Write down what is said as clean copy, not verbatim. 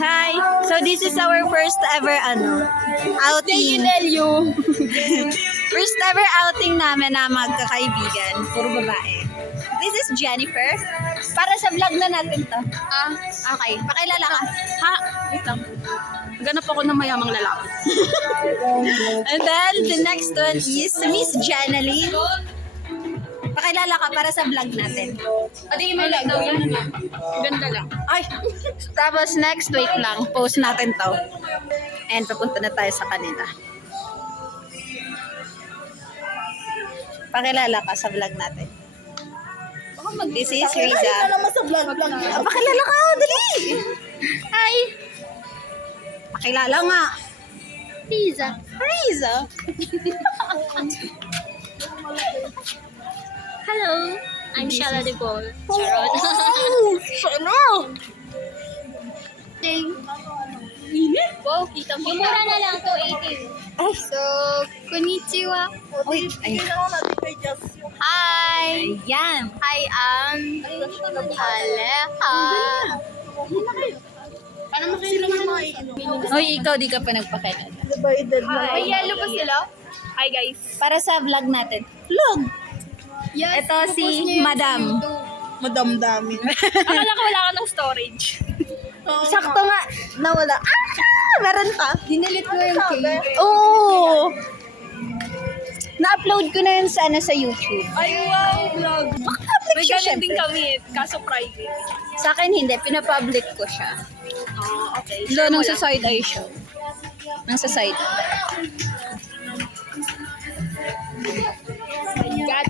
Hi! So this is our first ever outing. First ever outing namin na magkakaibigan. Puro babae. This is Jennifer. Para sa vlog na natin to. Okay. Pakilala ka. Ha? Wait lang. Ganap ako ng mayamang lalaki. And then the next one is Miss Janaline. Pakilala ka para sa vlog natin. Adi, may lag daw yan. Ganda lang. Ay! Tapos next, wait lang. Post natin to. And papunta na tayo sa kanila. Pakilala ka sa vlog natin. This is Riza. Pakilala ka! Dali! Hi! Pakilala nga. Pizza. Riza. Hello. I'm Shala de Gaulle. Charot. Ano? Wow, kita mo. Yung mura na lang, 280. Ay. So, konnichiwa. Uy, ay. Hi. Ayan. Hi, Aleha. Paano mo sila Uy, ikaw di ka pa nagpakilala. May yellow ba sila? Hi, guys. Para sa vlog natin. Vlog! Yes, Ito si Madam. Madam dami. Akala ko wala ka ng storage. Sakto nga, nawala. Meron ka. Dinilit mo yung cake. Oo! Na-upload ko na yun sana sa YouTube. Ay, wow, vlog. Public May siya, ganun din syempre. kami, kaso private. Sa akin hindi, pinapublic ko siya. Okay. Nung sa side eye show. Nang sa side. God.